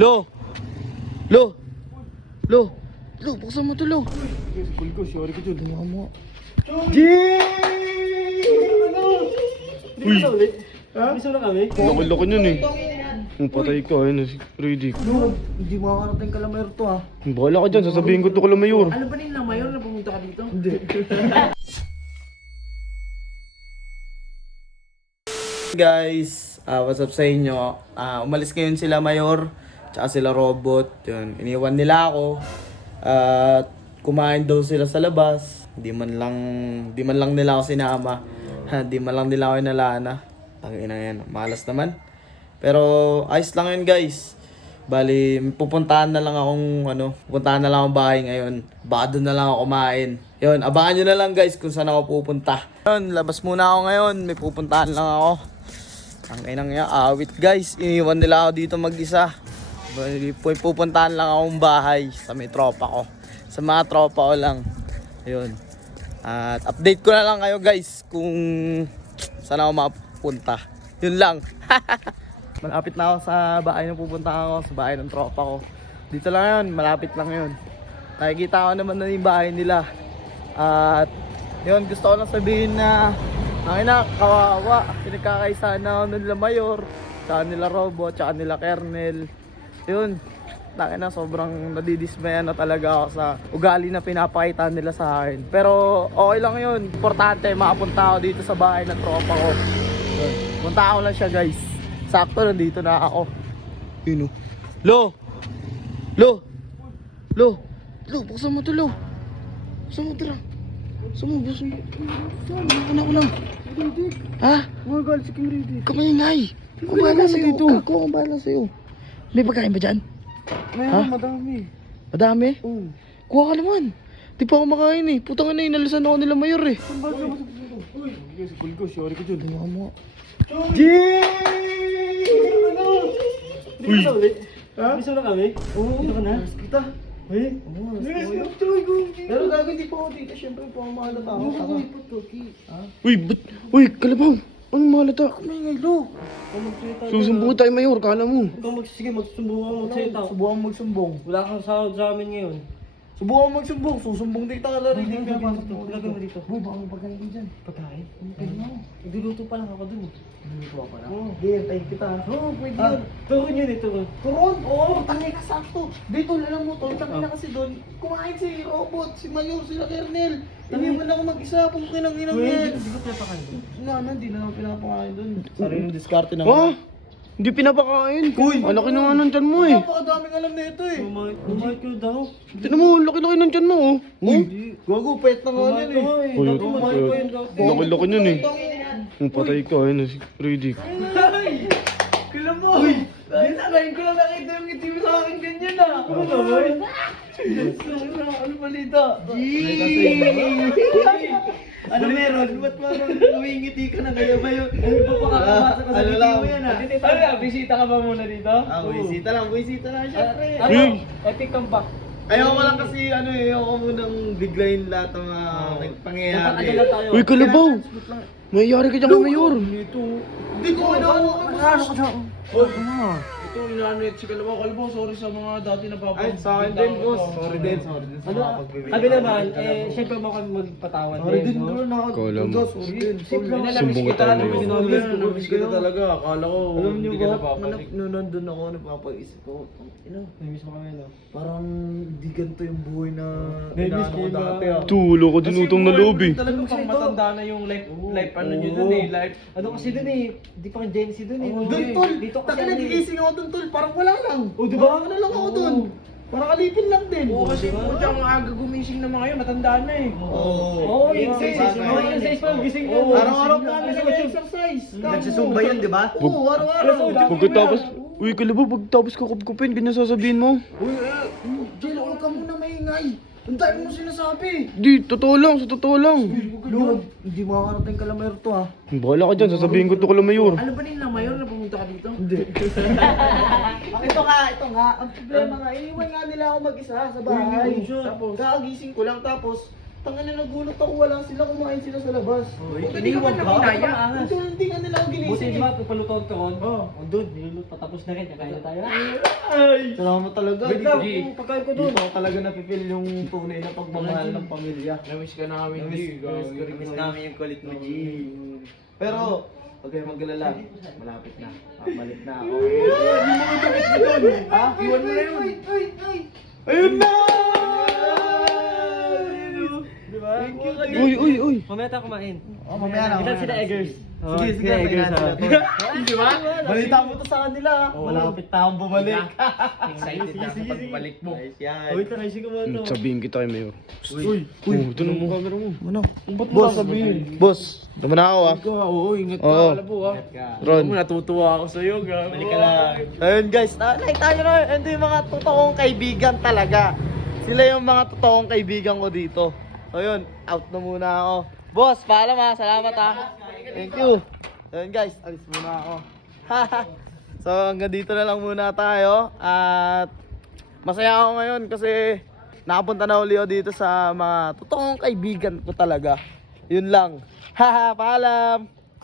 Lo! Lo! Lo! Lo, buksan mo to, Lo. Sikul ko, sorry ko dyan. Tingnan mo. Uy! Ha? Bisa na kami? Laki-laki nun eh. Ang patay ka, ayun si Freddy. Hindi makakarating Calamer to ha. Bahala ka dyan, sasabihin ko to kala Mayor. Ano ba nila Mayor na pumunta ka dito? Hindi. Guys, what's up sa inyo? Umalis ngayon sila Mayor, tsaka sila Robot. Yun, iniwan nila ako. At kumain daw sila sa labas. Di man lang nila ako sinama. Di man lang nila ako inalana. Tangina yan, malas naman. Pero ayos lang yun guys. Bali, pupuntahan na lang akong bahay ngayon. Baka doon na lang ako kumain. Yun, abangan nyo na lang guys kung saan ako pupunta. Yun, labas muna ako ngayon. May pupuntahan lang ako. Ang inang niya, awit guys. Iniwan nila ako dito mag-isa. Bali, pupuntahan lang akong bahay sa may tropa ko. Sa mga tropa ko lang. Yun. At update ko na lang kayo guys kung saan ako mapunta. Yun lang. Malapit na ako sa bahay na pupunta ako, sa bahay ng tropa ko. Dito lang yun, malapit lang yun. Nakikita ko naman na yung bahay nila. At yun, gusto ko lang sabihin na ang ina, kawawa. Pinagkakaisa na ako nila Mayor, tsaka nila Robot, tsaka nila Kernel. Yun, na sobrang nadidismaya na talaga ako sa ugali na pinapakita nila sa akin. Pero okay lang yun, importante makapunta ako dito sa bahay ng tropa ko. Yun, punta ako lang siya guys. Sakto, nandito na ako. Yun o. Lo! Lo! Lo! Lo, buksan mo to, Lo. Buksan mo, tara. Buksan mo. Saan? Ako lang. Ha? Mga gal, security. Kamaingay. Ako bahala sa'yo. Ako bahala sa'yo. May pagkain ba dyan? Mayroon, madami. Madami? Oo. Kuha ka naman. Di pa ako makain eh. Putang ina, inalisan ako nila Mayor eh. Saan ba? Uy! Sikul ko, sorry ko dyan. Tingnan mo. Uy! Ha? Bisa na kami? Oo. Dito ka na? Kita. Eh? Pero gago, hindi pa ako dito. Siyempre, pa ako mahal na tao. Uy, ba't? Uy, kalabaw. Anong malata? Kamingay, Lo. Susumbong tayo Mayor, kala mo. Sige, magsusumbong ako magsalita. Subukan magsumbong. Wala kang sahod sa amin ngayon. Subukan magsumbong. Susumbong dito ka na rin. Ilagay mo dito. Uy, baka may pagkain dyan. Pagkain? Pwede mo. Nagluluto pa lang ako dun eh. Dito ka na. Oo. Game, tayo kita. Oo, pwede Ah, yun. turon yun eh, turon. Turon? Oo, tangay ka sakto. Dito, alam mo, tol, tangay na kasi doon. Kumain si Robot, si Mayor, sila Kernel. Iniwan ako mag-isa, pang kinang-inang yan. Hindi ko pinapakain dun. Hindi na ako pinapakain doon. Sariling diskarte na. Ha? Hindi pinapakain. Uy, ang laki na nga ng tiyan mo eh. Napakadaming alam na ito eh. Kumain ko daw. Tinan mo, ang laki-laki ng tiyan mo oh. Uy, gago, pet na nga Kumain yan ko eh. eh. Uy, Dati kumain ko yun dati. laki-laki nun eh. Ang patay ka, ayun si Freddy. Kailan mo? Uy, ngayon ko lang nakita yung ngiti mo sa akin ganyan ah. Ano naman? Ano balita? Ano meron? Ba't parang umingiti ka na kaya ba yun? Papakakabasa ka sa Ano ngiti lang? mo yan ah. Bisita ka ba muna dito? Bisita lang syempre. Ano? Epic comeback. Ayoko lang kasi ayoko munang biglayin lahat ng mga pangyayari. Nagpatagal na tayo. Uy, kalabaw. Mayayari ka dyan kay Mayor. Hindi ko ano ka dyan? Ito inaano si Kalabaw, sorry sa mga dati na papag. Ay, sa akin din, boss. Sorry din sa mga pagbibigay. Sabi naman, syempre mo kami magpatawad Sorry din, no? bro. Kala mo. Sorry din. Sumbong ka tayo, Mayor. Namiss kita talaga. Akala ko alam niyo ba, nung nandun ako, napapaisip ako. Namiss mo kami no? Parang hindi ganito yung buhay na Namiss inaano ko ko yun, dati. ah. Tulo ko dinutong na loob eh. Talagang pang matanda na yung life ano nyo dun eh. Life. Ano kasi dun eh, di pa kang Gen Z dun eh. Dun, tol. Dito kasi Taka ano eh. nagigising ako dun, tol. Parang wala lang. Oh, di ba? Parang ano lang ako dun. Parang alipin lang din. Oo, kasi diba? po ang aga gumising na mga yun, matanda na eh. Oo, exercise. Mga exercise pa, gising na. Araw-araw pa nag-exercise. Nagsusumba yan, di ba? Oo, araw-araw. Pagkatapos, uy, kalabaw, pagkatapos kakupkupin, ganyan sasabihin mo. Uy, Jel, huwag ka muna maingay. Ang dami mo sinasabi. Di, totoo lang, sa totoo lang. Lord, hindi makakarating Calamer to ha. Bahala ka dyan, sasabihin ko to kala Mayor. Ano ba nila Mayor na pumunta ka dito? Hindi. ito nga. Ang problema nga, iniwan nga nila ako mag-isa sa bahay. Tapos, kakagising ko lang tapos, Tanga na nagulat ako, wala sila, kumain sila sa labas. Hindi ka man nakinaya. Hindi nga nila ako Buti ginising. di ba, palutuan ka ron? Oo. Doon, niluluto, patapos na rin, kakain na tayo. Ay! Salamat talaga. Wait lang, kung pagkain ko doon. Dito ako talaga napipil yung tunay na pagmamahal ng pamilya. Namiss ka namin, G. Namiss namin yung kulit mo, G. Pero, huwag kayong mag-alala. Malapit na. Balik na ako. Ha? Iwan mo na yun. Ayun na! Diba? Uy! Mamaya tayo kumain. Oh, mamaya na. Kita sila Eggers. Sige, sige. Eggers. Di ba? Balita mo to sa kanila. Malapit na akong bumalik. Excited na ako pagbalik mo. Nice yan. Uy, tara, sige mo ito. Sabihin kita kay Mayor. Uy! Ito na mo. Camera mo. Ano? Ba't mo Boss, sabihin? Boss, dama na ako ah. Oo, ingat ka. Oo. Alam mo ah. Ron. Natutuwa ako sa'yo, gago. Balik ka lang. Ayun guys, nakita nyo na, ito yung mga totoong kaibigan talaga. Sila yung mga totoong kaibigan ko dito. So yun, out na muna ako. Boss, paalam ha, salamat ha. Thank you. Ayun guys, alis muna ako. So hanggang dito na lang muna tayo. At masaya ako ngayon kasi nakapunta na uli ako dito sa mga totoong kaibigan ko talaga. Yun lang. Haha, paalam.